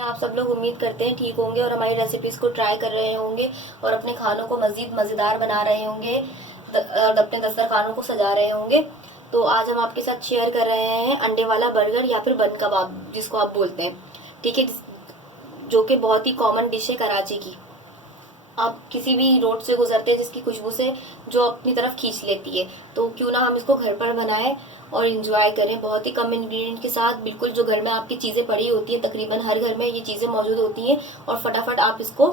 आप सब लोग उम्मीद करते हैं ठीक होंगे और हमारी रेसिपीज को ट्राई कर रहे होंगे और अपने खानों को मज़ीद मज़ेदार बना रहे होंगे और अपने दस्तरखानों को सजा रहे होंगे। तो आज हम आपके साथ शेयर कर रहे हैं अंडे वाला बर्गर या फिर बन कबाब जिसको आप बोलते हैं, ठीक है, जो कि बहुत ही कॉमन डिश है कराची की। आप किसी भी रोड से गुजरते हैं जिसकी खुशबू से जो अपनी तरफ खींच लेती है, तो क्यों ना हम इसको घर पर बनाएं और इंजॉय करें बहुत ही कम इंग्रेडिएंट के साथ। बिल्कुल जो घर में आपकी चीज़ें पड़ी होती हैं, तकरीबन हर घर में ये चीज़ें मौजूद होती हैं और फटाफट आप इसको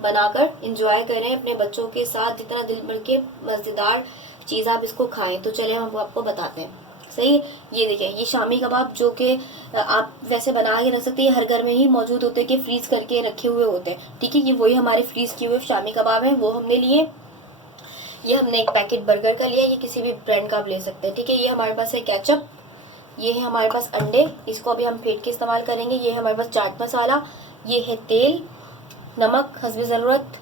बनाकर इंजॉय करें अपने बच्चों के साथ। जितना दिल भर के मज़ेदार चीज़ आप इसको खाएं। तो चले हम आपको बताते हैं। सही, ये देखिए, ये शामी कबाब जो कि आप वैसे बना के रख सकते हैं, हर घर में ही मौजूद होते हैं कि फ्रीज करके रखे हुए होते हैं, ठीक है। ये वही हमारे फ्रीज किए हुए शामी कबाब हैं, वो हमने लिए। ये हमने एक पैकेट बर्गर का लिया, ये किसी भी ब्रांड का आप ले सकते हैं, ठीक है। ये हमारे पास है केचप, ये है हमारे पास अंडे, इसको अभी हम फेंट के इस्तेमाल करेंगे। ये है हमारे पास चाट मसाला, ये है तेल, नमक हस्बे ज़रूरत,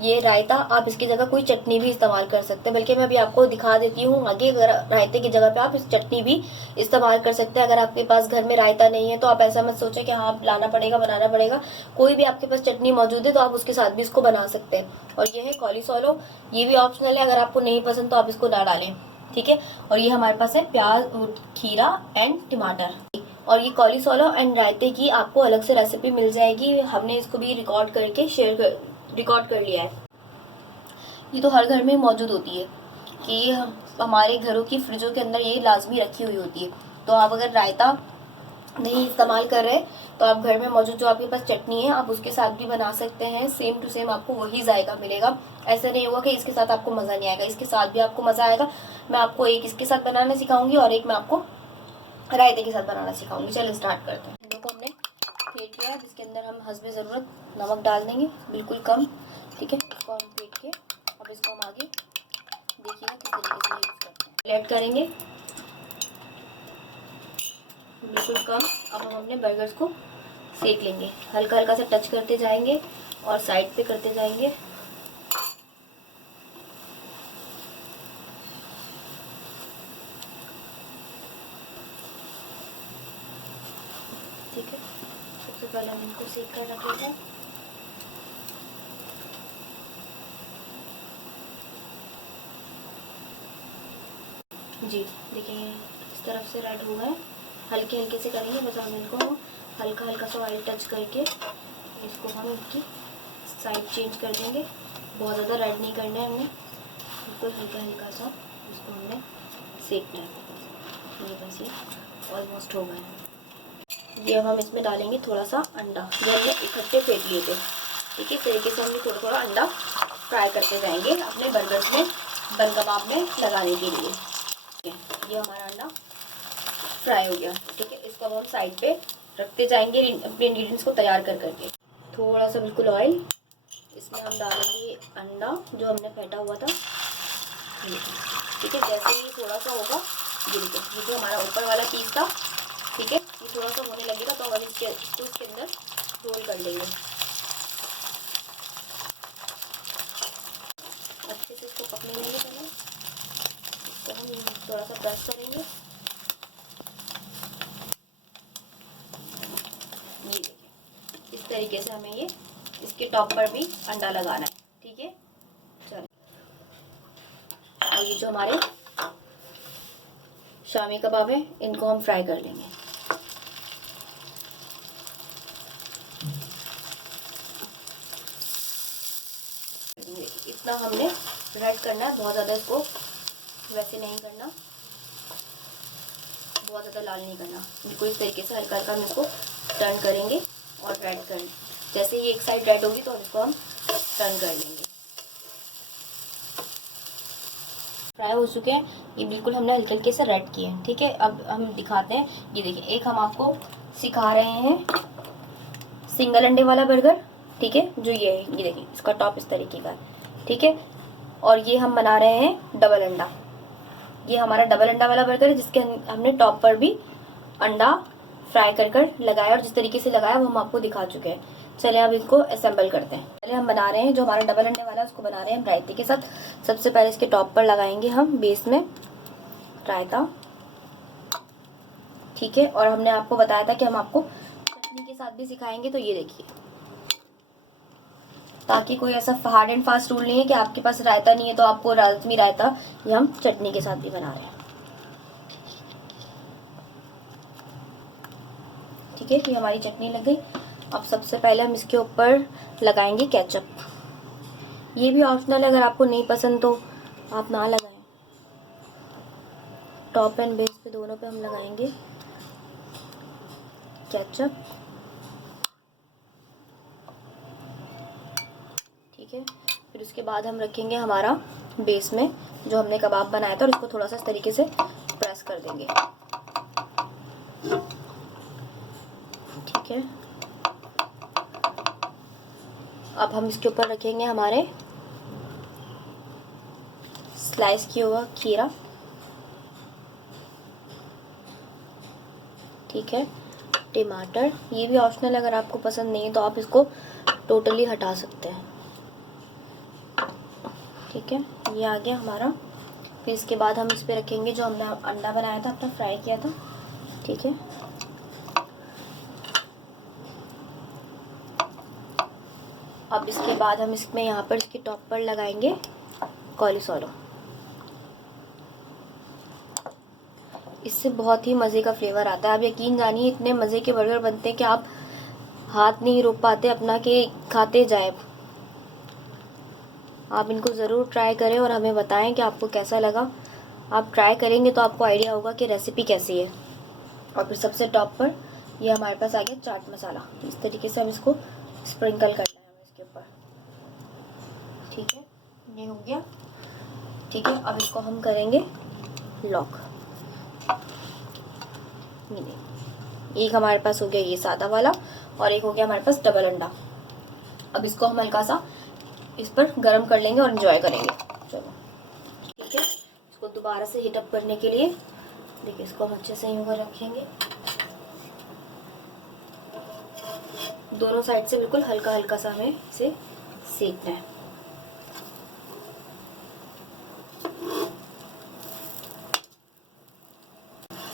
ये रायता। आप इसकी जगह कोई चटनी भी इस्तेमाल कर सकते हैं, बल्कि मैं अभी आपको दिखा देती हूँ आगे। अगर रायते की जगह पे आप इस चटनी भी इस्तेमाल कर सकते हैं। अगर आपके पास घर में रायता नहीं है तो आप ऐसा मत सोचें कि हाँ लाना पड़ेगा, बनाना पड़ेगा। कोई भी आपके पास चटनी मौजूद है तो आप उसके साथ भी इसको बना सकते हैं। और ये है कॉलीफ्लावर, ये भी ऑप्शनल है, अगर आपको नहीं पसंद तो आप इसको ना डालें, ठीक है। और ये हमारे पास है प्याज, खीरा एंड टमाटर। और ये कॉलीफ्लावर एंड रायते की आपको अलग से रेसिपी मिल जाएगी, हमने इसको भी रिकॉर्ड करके रिकॉर्ड कर लिया है। ये तो हर घर में मौजूद होती है कि हमारे घरों की फ्रिजों के अंदर ये लाजमी रखी हुई होती है। तो आप अगर रायता नहीं इस्तेमाल कर रहे तो आप घर में मौजूद जो आपके पास चटनी है आप उसके साथ भी बना सकते हैं। सेम टू सेम आपको वही जायका मिलेगा। ऐसा नहीं होगा कि इसके साथ आपको मज़ा नहीं आएगा, इसके साथ भी आपको मज़ा आएगा। मैं आपको एक इसके साथ बनाना सिखाऊंगी और एक मैं आपको रायते के साथ बनाना सिखाऊंगी। चलो स्टार्ट करते हैं। देखो हमने फेंट लिया है, जिसके अंदर हम हस्बे ज़रूरत नमक डाल देंगे, बिल्कुल कम, ठीक है। इसको हम फेंट के अब इसको हम आगे देखिएगा किस तरीके से यूज़ करते हैं। ऐड करेंगे बिल्कुल कम। अब हम अपने बर्गर्स को सेक लेंगे, हल्का हल्का से टच करते जाएंगे और साइड पे करते जाएंगे। ठीक है, सबसे पहले हम इनको सेक कर रख लेते हैं। जी देखिए, इस तरफ से रेड हुआ है, हल्के हल्के से करेंगे बस। हम इनको हल्का हल्का सा ऑयल टच करके इसको हम इनकी साइड चेंज कर देंगे। बहुत ज़्यादा रेड नहीं करना है हमने, बिल्कुल हल्का हल्का सा इसको हमने सेकना है। ये बस ये ऑलमोस्ट हो गया है। ये हम इसमें डालेंगे थोड़ा सा अंडा, जो हमने इकट्ठे फेंट लिए थे, ठीक है। इस तरीके से हम थोड़ा थोड़ा अंडा फ्राई करते जाएंगे अपने बर्गर्स में, बन कबाब में लगाने के लिए। ये हमारा अंडा फ्राई हो गया, ठीक है। इसको अब हम साइड पे रखते जाएंगे अपने इंग्रेडिएंट्स को तैयार कर करके। थोड़ा सा बिल्कुल ऑयल, इसमें हम डालेंगे अंडा जो हमने फेंटा हुआ था, ठीक है। जैसे ही थोड़ा सा होगा, ये देखिए, ये जो हमारा ऊपर वाला पीस था, ठीक है, ये थोड़ा सा होने लगेगा तो हम इसके अंदर रोल कर लेंगे अच्छे से। इसको पकने लेंगे पहले, इसको हम थोड़ा सा प्रेस करेंगे। ये देखिए, इस तरीके से हमें ये इसके टॉप पर भी अंडा लगाना है, ठीक है। चलो, और ये जो हमारे शामी कबाब है इनको हम फ्राई कर लेंगे। इतना हमने रेड करना है, बहुत ज़्यादा इसको वैसे नहीं करना, बहुत ज़्यादा लाल नहीं करना, बिल्कुल इस तरीके से हल्का हल्का हम इसको टर्न करेंगे और रेड करेंगे। जैसे ये एक साइड रेड होगी तो इसको हम टर्न कर लेंगे। फ्राई हो चुके हैं, ये बिल्कुल हमने हल्के हल्के से रेड किए हैं, ठीक है। अब हम दिखाते हैं, ये देखिए, एक हम आपको सिखा रहे हैं सिंगल अंडे वाला बर्गर, ठीक है, जो ये है, ये देखिए, इसका टॉप इस तरीके का है, ठीक है। और ये हम बना रहे हैं डबल अंडा, ये हमारा डबल अंडा वाला बर्गर है, जिसके हमने टॉप पर भी अंडा फ्राई कर कर लगाया, और जिस तरीके से लगाया वो हम आपको दिखा चुके हैं। चलिए अब इसको असेंबल करते हैं। पहले हम बना रहे हैं जो हमारा डबल अंडे वाला है, उसको बना रहे हैं हम रायते के साथ। सबसे पहले इसके टॉप पर लगाएंगे हम बेस में रायता, ठीक है। और हमने आपको बताया था कि हम आपको चटनी के साथ भी सिखाएंगे। तो ये देखिए, ताकि कोई ऐसा हार्ड एंड फास्ट रूल नहीं है कि आपके पास रायता नहीं है तो आपको लाजमी रायता, ये हम चटनी के साथ भी बना रहे हैं। ठीक है, ये हमारी चटनी लग गई। अब सबसे पहले हम इसके ऊपर लगाएंगे केचप। ये भी ऑप्शनल है, अगर आपको नहीं पसंद तो आप ना लगाएं। टॉप एंड बेस पे दोनों पे हम लगाएंगे केचप। ठीक है, फिर उसके बाद हम रखेंगे हमारा बेस में जो हमने कबाब बनाया था, और उसको थोड़ा सा इस तरीके से प्रेस कर देंगे। ठीक है, अब हम इसके ऊपर रखेंगे हमारे स्लाइस किया हुआ खीरा। ठीक है, टमाटर, ये भी ऑप्शनल है, अगर आपको पसंद नहीं है तो आप इसको टोटली हटा सकते हैं। ठीक है, ये आ गया हमारा। फिर इसके बाद हम इस पे रखेंगे जो हमने अंडा बनाया था, अपना फ्राई किया था। ठीक है, अब इसके बाद हम इसमें यहाँ पर इसके टॉप पर लगाएंगे कॉलीफ्लावर। इससे बहुत ही मज़े का फ्लेवर आता है। आप यकीन जानिए, इतने मज़े के बर्गर बनते हैं कि आप हाथ नहीं रोक पाते अपना कि खाते जाए। आप इनको ज़रूर ट्राई करें और हमें बताएं कि आपको कैसा लगा। आप ट्राई करेंगे तो आपको आइडिया होगा कि रेसिपी कैसी है। और फिर सबसे टॉप पर ये हमारे पास आ गया चाट मसाला। इस तरीके से हम इसको स्प्रिंकल करना है हमें इसके ऊपर। ठीक है, ये हो गया। ठीक है, अब इसको हम करेंगे लॉक। एक हमारे पास हो गया ये सादा वाला, और एक हो गया हमारे पास डबल अंडा। अब इसको हम हल्का सा इस पर गर्म कर लेंगे और एंजॉय करेंगे। चलो ठीक है, इसको दोबारा से हीट अप करने के लिए देखिए, इसको हम अच्छे से यूं कर रखेंगे। दोनों साइड से बिल्कुल हल्का हल्का सा हमें इसे सेकना है।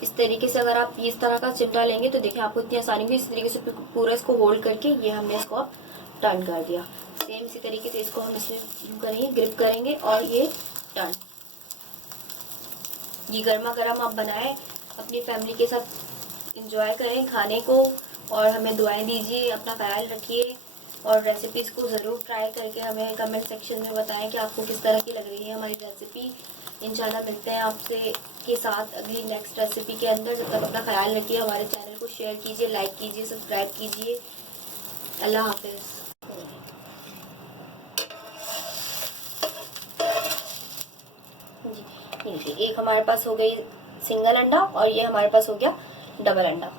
इस तरीके से अगर आप इस तरह का चिमटा लेंगे तो देखिए आपको इतनी आसानी हुई। इस तरीके से पूरा इसको होल्ड करके ये हमने इसको अब टर्न कर दिया। सेम इसी तरीके से इसको हम इसमें यूं करेंगे, ग्रिप करेंगे और ये टर्न। ये गर्मा गर्म आप बनाएं, अपनी फैमिली के साथ एंजॉय करें खाने को, और हमें दुआएं दीजिए। अपना ख्याल रखिए और रेसिपीज़ को ज़रूर ट्राई करके हमें कमेंट सेक्शन में बताएं कि आपको किस तरह की लग रही है हमारी रेसिपी। इंशाल्लाह मिलते हैं आपसे के साथ अगली नेक्स्ट रेसिपी के अंदर। जब तक अपना ख्याल रखिए, हमारे चैनल को शेयर कीजिए, लाइक कीजिए, सब्सक्राइब कीजिए। अल्लाह हाफिज़। जी, एक हमारे पास हो गई सिंगल अंडा और ये हमारे पास हो गया डबल अंडा।